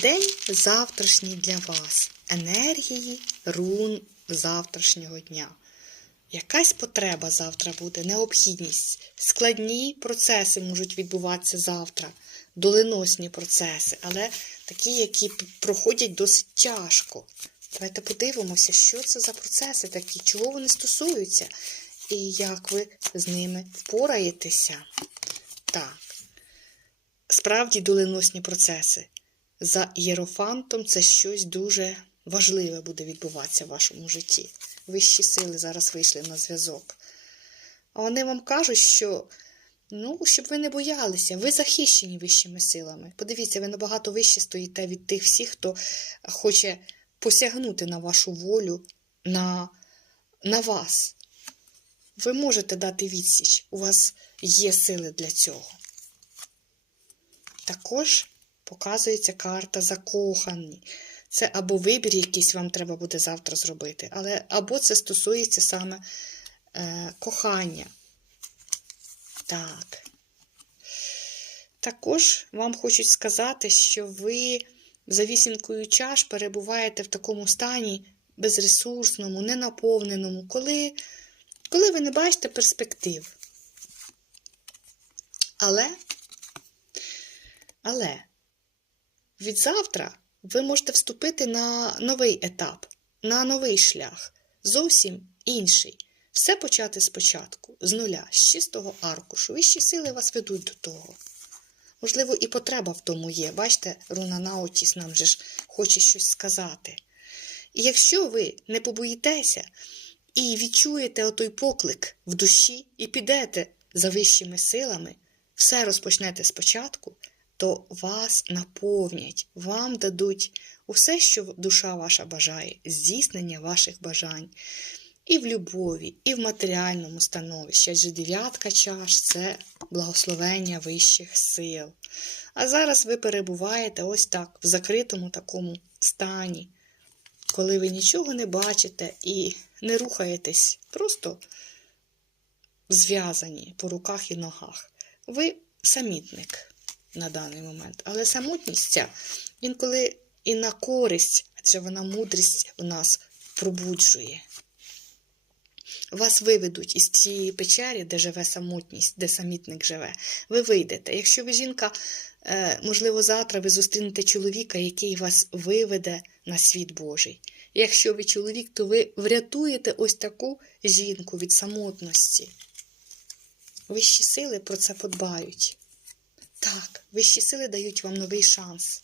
День завтрашній для вас. Енергії, рун завтрашнього дня. Якась потреба завтра буде, необхідність. Складні процеси можуть відбуватися завтра, доленосні процеси, але такі, які проходять досить тяжко. Давайте подивимося, що це за процеси такі, чого вони стосуються, і як ви з ними впораєтеся. Так, справді доленосні процеси. За єрофантом це щось дуже важливе буде відбуватися в вашому житті. Вищі сили зараз вийшли на зв'язок. А вони вам кажуть, що ну, щоб ви не боялися, ви захищені вищими силами. Подивіться, ви набагато вище стоїте від тих всіх, хто хоче посягнути на вашу волю, на, на вас. Ви можете дати відсіч, у вас є сили для цього. Також показується карта закохані. Це або вибір якийсь вам треба буде завтра зробити, але або це стосується саме е, кохання. Так. Також вам хочуть сказати, що ви за вісімкою чаш перебуваєте в такому стані безресурсному, ненаповненому, коли, коли ви не бачите перспектив. Але, але від завтра ви можете вступити на новий етап, на новий шлях, зовсім інший. Все почати спочатку, з нуля, з чистого аркушу. Вищі сили вас ведуть до того. Можливо, і потреба в тому є. Бачите, руна Наутіс нам же ж хоче щось сказати. І якщо ви не побоїтеся і відчуєте отой поклик в душі і підете за вищими силами, все розпочнете спочатку, то вас наповнять, вам дадуть усе, що душа ваша бажає, здійснення ваших бажань. І в любові, і в матеріальному становищі. Адже дев'ятка чаш це благословення вищих сил. А зараз ви перебуваєте ось так, в закритому такому стані, коли ви нічого не бачите і не рухаєтесь, просто зв'язані по руках і ногах. Ви самітник на даний момент. Але самотність ця інколи і на користь, адже вона мудрість у нас пробуджує. Вас виведуть із цієї печері, де живе самотність, де самітник живе. Ви вийдете. Якщо ви жінка, е, можливо, завтра ви зустрінете чоловіка, який вас виведе на світ Божий. Якщо ви чоловік, то ви врятуєте ось таку жінку від самотності. Вищі сили про це подбають. Так, вищі сили дають вам новий шанс.